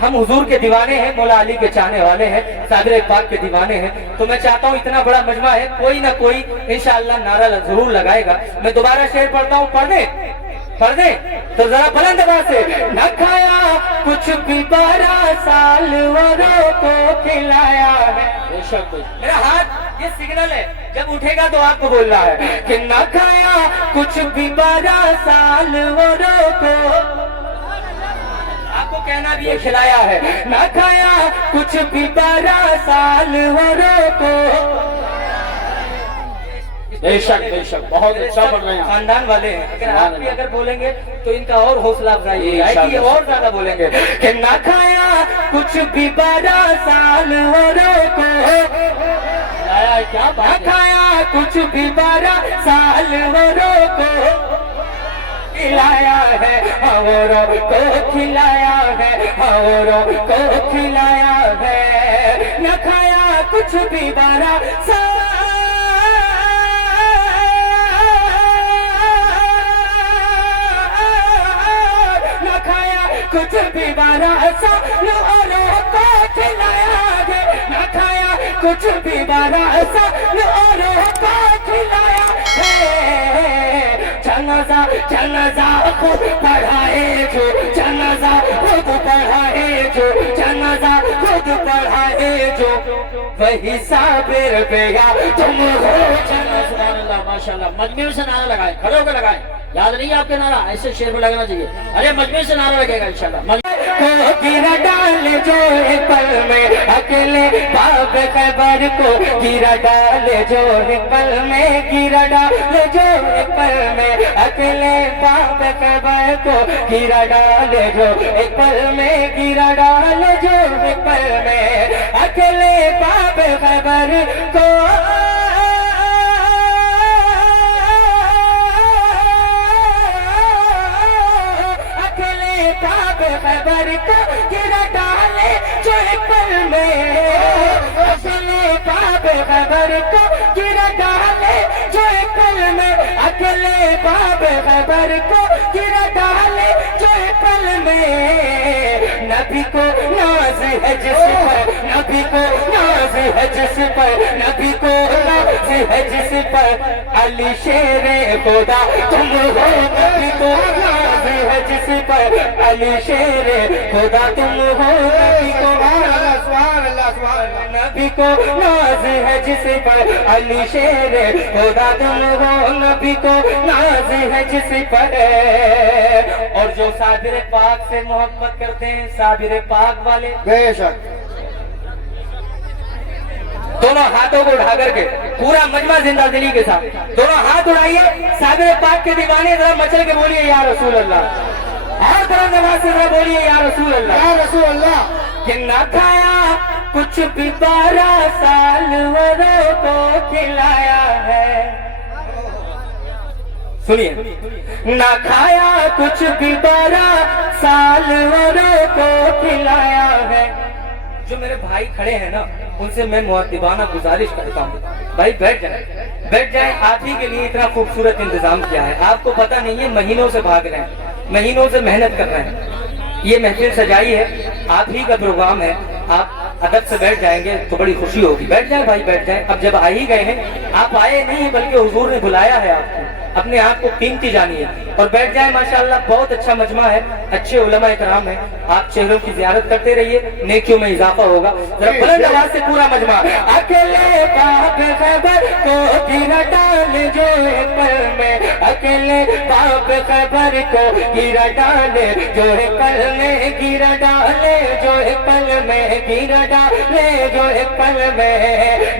हम हुजूर के दीवाने हैं, मौला अली के चाहने वाले हैं, साबिर पाक के दीवाने हैं। तो मैं चाहता हूँ इतना बड़ा मजमा है, कोई ना कोई इंशाअल्लाह नारा जरूर लगाएगा। मैं दोबारा शेर पढ़ता हूँ, पढ़ दे तो जरा बुलंद आवाज से। न खाया कुछ भी 12 साल औरों को खिलाया है। बेशक मेरा हाथ ये सिग्नल है, जब उठेगा तो आपको बोलना है कि न खाया कुछ भी 12 साल औरों को, आपको कहना भी ये खिलाया है। न खाया कुछ भी 12 साल औरों को। बेशक बेशक बहुत अच्छा पढ़ रहे हैं, खानदान वाले हैं। अगर आप भी अगर बोलेंगे तो इनका और हौसला अफजाई है कि ये और ज्यादा बोलेंगे कि ना खाया कुछ भी 12 साल औरों को, क्या ना खाया कुछ भी 12 साल औरों को खिलाया है, औरों को खिलाया है, औरों को खिलाया है। न खाया कुछ भी 12 साल कुछ भी 12 साल औरों को खिलाया है। न खाया कुछ भी 12 साल औरों को खिलाया है। जनाजा खुद पढ़ाए जो, जनाजा खुद पढ़ाए जो, जनाजा खुद पढ़ाए जो, वही साबिर बेगा तुम हो। माशाल्लाह, मजमे से नारा लगाए, खड़े होकर लगाए। याद नहीं है आपके नारा? ऐसे शेर में लगाना चाहिए। अरे मजमे से नारा लगेगा इंशाल्लाह। को गिरा डाल जो एक पल में अकेले बाब खैबर को, गिरा डाल जो एक पल में, गिरा डाल जो एक पल में अकेले बाब खैबर को, गिरा डाल जो एक पल में, गिरा डाल जो एक पल में अकेले बाब खैबर को। खैबर को गिरा डाले जो एक पल में, अकेले बाब खैबर को गिरा डाले जो एक पल में, अकेले बाब खैबर को गिरा डाले जो एक पल में। नबी को नाज है जिस पर, नबी को नाज है जिस पर, नबी को नाज है जिस पर, अली शेरे खुदा तुम हो। नबी को नाज है जिस पर, अली शेरे खुदा तुम हो। नबी को नबी को नाज है जिस पर, अली शेरे खुदा तुम हो। नबी को नाज है जिस पर। और जो साबिर पाक से मोहब्बत करते हैं, साबिर पाक वाले, बेशक दोनों हाथों को उठा करके पूरा मजमा जिंदा दिली के साथ दोनों हाथ उठाइए। साबिर पाक के दीवाने जरा मचल के बोलिए या रसूल अल्लाह। और तरह नवाज से जरा बोलिए या रसूल अल्लाह, या रसूल अल्लाह। कि न खाया कुछ भी 12 साल औरों को खिलाया है। सुनिए, न खाया कुछ भी 12 साल औरों को खिलाया है। जो मेरे भाई खड़े हैं ना, उनसे मैं मुअद्दिबाना गुजारिश करता हूँ, भाई बैठ जाए। आप ही के लिए इतना खूबसूरत इंतजाम किया है। आपको पता नहीं है, महीनों से भाग रहे हैं, महीनों से मेहनत कर रहे हैं। ये महफिल सजाई है, आप ही का प्रोग्राम है। आप अदब से बैठ जाएंगे तो बड़ी खुशी होगी। बैठ जाए भाई, बैठ जाए। अब जब आ ही गए हैं, आप आए नहीं है बल्कि हुजूर ने बुलाया है आपको, अपने आप को कीमती जानिए और बैठ जाए। माशाअल्लाह बहुत अच्छा मजमा है, अच्छे उलमा इकराम है। आप चेहरों की ज़ियारत करते रहिए, नेकियों में इजाफा होगा। जरा बुलंद आवाज से पूरा मजमा। अकेले बाब खैबर को गिरा डाल जो एक पल में, अकेले बाब खैबर को गिरा डाले जो एक पल में, गिरा डाले जो एक पल में, गिरा डाले जो एक पल में।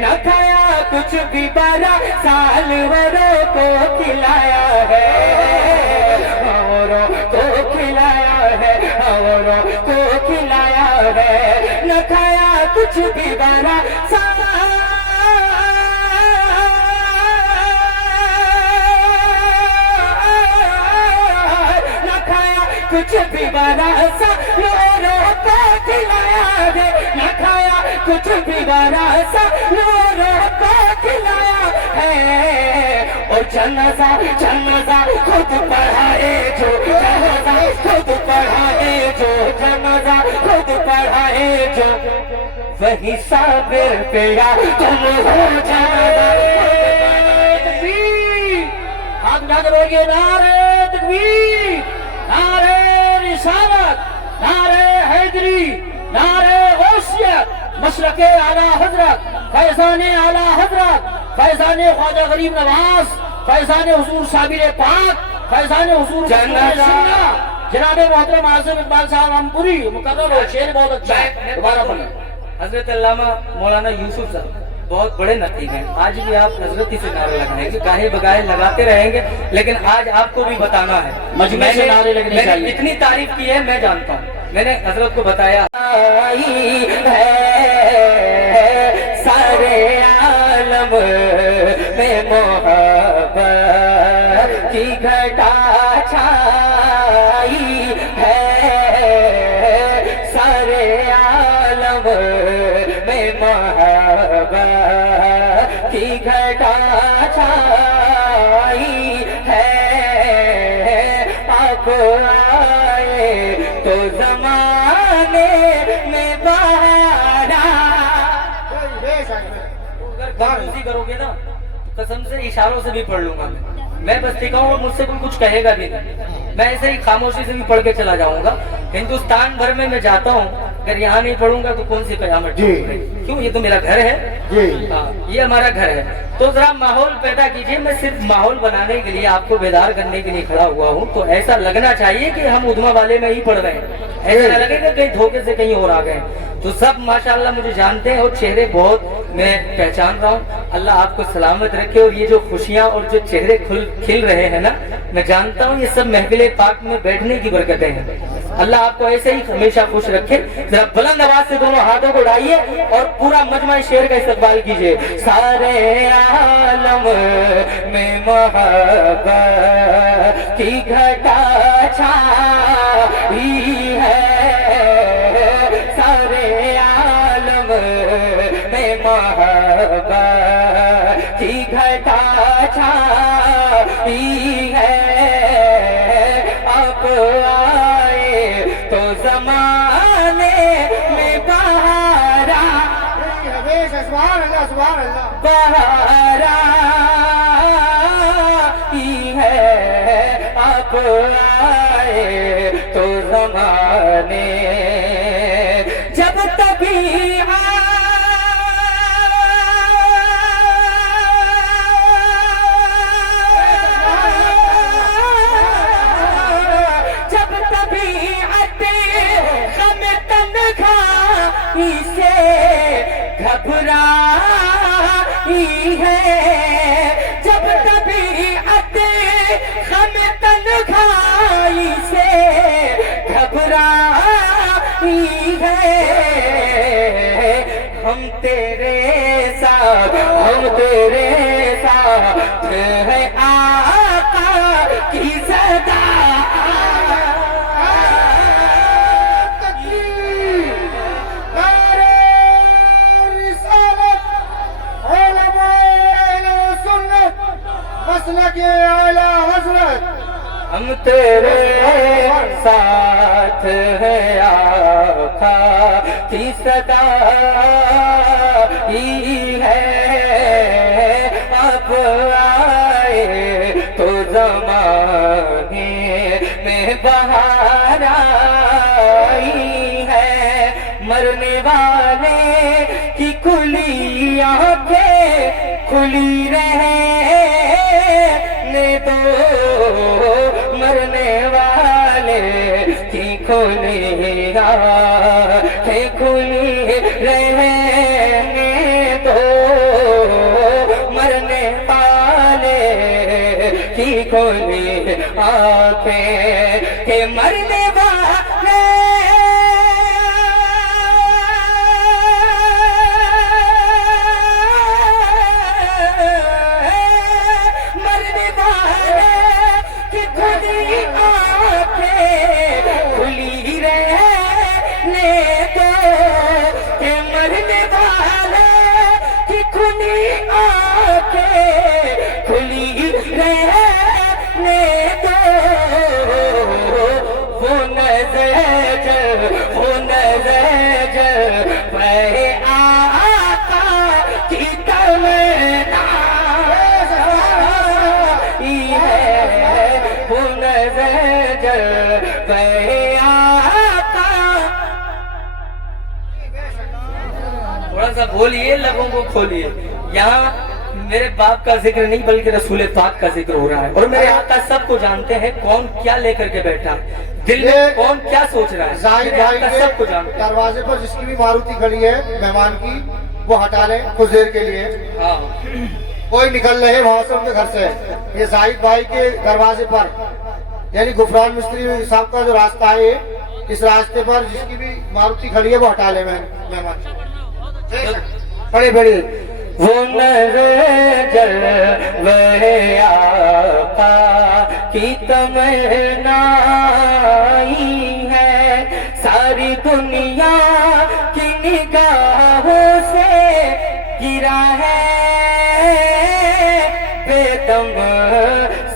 न खाया कुछ भी 12 साल औरों को खिलाया है, औरों को खिलाया है, औरों को खिलाया है। न खाया कुछ भी 12 साल, न खाया कुछ भी 12 साल औरों को खिलाया है। न खाया कुछ भी 12 साल औरों को खिलाया है। और जनाजा जनाजा खुद पढ़ाए जो, जनाजा खुद पढ़ाए जो, जनाजा खुद पढ़ाए जो, वही साबिर पेड़ा तुम हो जनाजा। हाथ उठा के बोलिए नारे तकबीर, नारे रिसालत, नारे हैदरी, नारे गौसियत, मसलके आला हजरत, फैजाने आला हजरत, फैजाने ख्वाजा गरीब नवाज, फैजाने हुजूर साबिर पाक, फैजाने हुजूर जनाब मोहतरम आसिफ इकबाल साहब हमपुरी मुकर्रर हो। शेर बहुत अच्छा है, दोबारा पढ़िए। हजरत अल्लामा मौलाना यूसुफ साहब बहुत बड़े नतीब हैं, आज भी आप हजरत से नारे लगाएंगे, गाहे बगाए लगाते रहेंगे, लेकिन आज आपको भी बताना है। मजमे से नारे लगने मैंने चाहिए। इतनी तारीफ की है, मैं जानता हूँ, मैंने हजरत को बताया आई है सारे आलम में मोहब्बत की घटा छाई है, सारे आलम में मोहब्बत की घटा छाई है, आप आए तो जमाने में बहारा। अगर कंजूसी करोगे ना तो कसम से इशारों से भी पढ़ लूंगा मैं बस टिका हूँ और मुझसे कोई कुछ कहेगा भी नहीं, मैं ऐसे ही खामोशी से भी पढ़ के चला जाऊंगा। हिंदुस्तान भर में मैं जाता हूँ, अगर यहाँ नहीं पढ़ूंगा तो कौन सी कयामत ठोकूंगी? क्यों, ये तो मेरा घर है, हाँ ये हमारा घर है। तो जरा माहौल पैदा कीजिए, मैं सिर्फ माहौल बनाने के लिए, आपको बेदार करने के लिए खड़ा हुआ हूँ, तो ऐसा लगना चाहिए कि हम उद्मा वाले में ही पढ़ रहे हैं, ऐसा न लगेगा कहीं धोखे से कहीं और आ गए। तो सब माशाल्लाह मुझे जानते हैं और चेहरे बहुत मैं पहचान रहा हूँ। अल्लाह आपको सलामत रखे, और ये जो खुशियाँ और जो चेहरे खिल रहे हैं ना, मैं जानता हूँ ये सब महफिल पाक में बैठने की बरकतें हैं। अल्लाह आपको ऐसे ही हमेशा खुश रखे। जरा बुलंद आवाज से दोनों हाथों को उठाइए और पूरा मजमा शेर का इस्तकबाल कीजिए। सारे आलम में मोहब्बत की घटा छाई है, सारे आलम में मोहब्बत की घटा छाई है, आप आए तो जमाने में बहारा, बहारा ही है, आप आए तो जमाने जब तभी से घबराई है, जब तभी अते गम तन्हाई से घबराई है, हम तेरे साथ है आका की सदा। हम तेरे साथ है आका की सदा ही है, अब आए तो जमाने में बहार आई है, मरने वाले की खुली आंखें खुली रहने दो, मरने वाले की खुली आंखें खुली रहने दो, मरने वाले की खुली आंखें के मरने वाले खुली थोड़ा सा बोलिए, लोगों को खोलिए। यहाँ मेरे बाप का जिक्र नहीं बल्कि रसूल पाक का जिक्र हो रहा है, और मेरे आका सबको जानते हैं कौन क्या लेकर के बैठा है, दिल में कौन क्या सोच रहा है। जाहिद मेरे भाई आका के सबको जानते हैं। दरवाजे पर जिसकी भी मारुति खड़ी है मेहमान की, वो हटा लें कुछ देर के लिए। हाँ, कोई निकल रहे वहां से उनके घर से। ये जाहिद भाई के दरवाजे पर यानी गुफरान मिस्त्री साहब का जो रास्ता है, इस रास्ते पर जिसकी भी मारुति खड़ी है वो हटा ले मेहमान। बड़े बड़े वो जलवे आका की तमन्ना है, सारी दुनिया की निगाहों से गिरा है बेदम,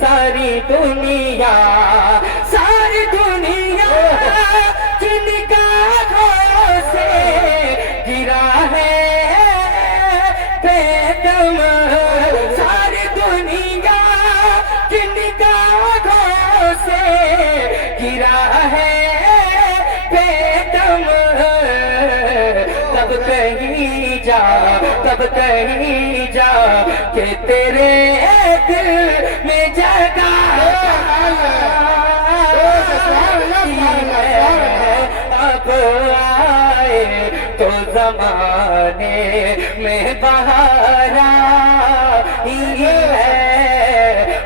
सारी दुनिया की निगाहों से गिरा है बेदम, सारी दुनिया की निगाहों से गिरा है बेदम। तब कहीं जा कि तेरे दिल में जगह अब आए तो जमाने में बहार आई है,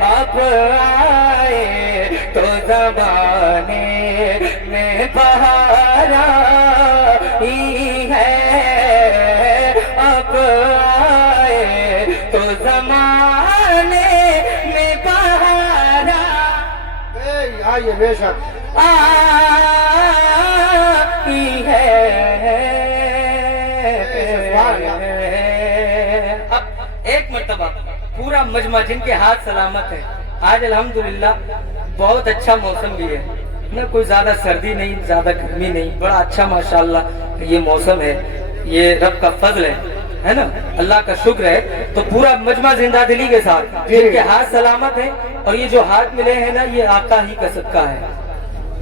अब आए तो जमाने में बहार आई है, अब आए तो जमाने में बहार आइए बेशक आई है। अब एक मर्तबा पूरा मजमा जिनके हाथ सलामत है, आज अल्हम्दुलिल्लाह बहुत अच्छा मौसम भी है ना, कोई ज्यादा सर्दी नहीं, ज्यादा गर्मी नहीं, बड़ा अच्छा माशाल्लाह ये मौसम है, ये रब का फजल है ना, अल्लाह का शुक्र है। तो पूरा मजमा जिंदा दिली के साथ जिनके हाथ सलामत है, और ये जो हाथ मिले हैं ना, ये आका ही का सदका है।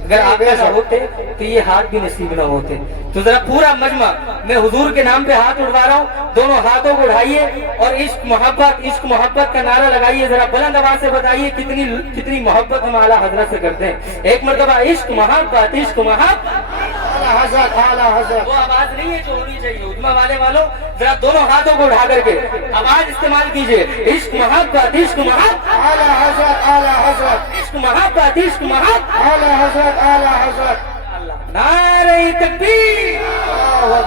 अगर आका ना होते तो ये हाथ भी नसीब ना होते। तो जरा पूरा मजमा मैं हुजूर के नाम पे हाथ उठवा रहा हूँ, दोनों हाथों को उठाइए और इश्क मोहब्बत का नारा लगाइए। जरा बुलंद आवाज से बताइए कितनी मोहब्बत हम आला हजरत से करते हैं। एक मर्तबा इश्क मोहब्बत, इश्क मोहब्बत। वो आवाज नहीं है जो होनी चाहिए। उजमा वालों जरा दोनों हाथों को उठा करके आवाज इस्तेमाल कीजिए। इश्क मोहब्बत, इश्क मोहब्बत, आला हजरत, आला हजरत, इश्क मोहब्बत, इश्क मोहब्बत, आला हजरत, आला हजरत। नारे तकबीर,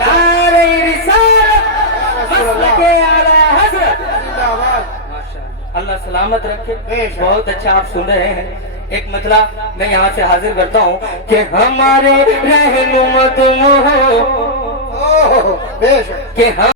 नारे रिसालत, मसलके आला हजरत। माशाअल्लाह, अल्लाह सलामत रखे। बहुत अच्छा आप सुन रहे हैं। एक मतला मैं यहाँ से हाजिर करता हूँ कि हमारे रहनुमा तुम हो, बेशक कि हम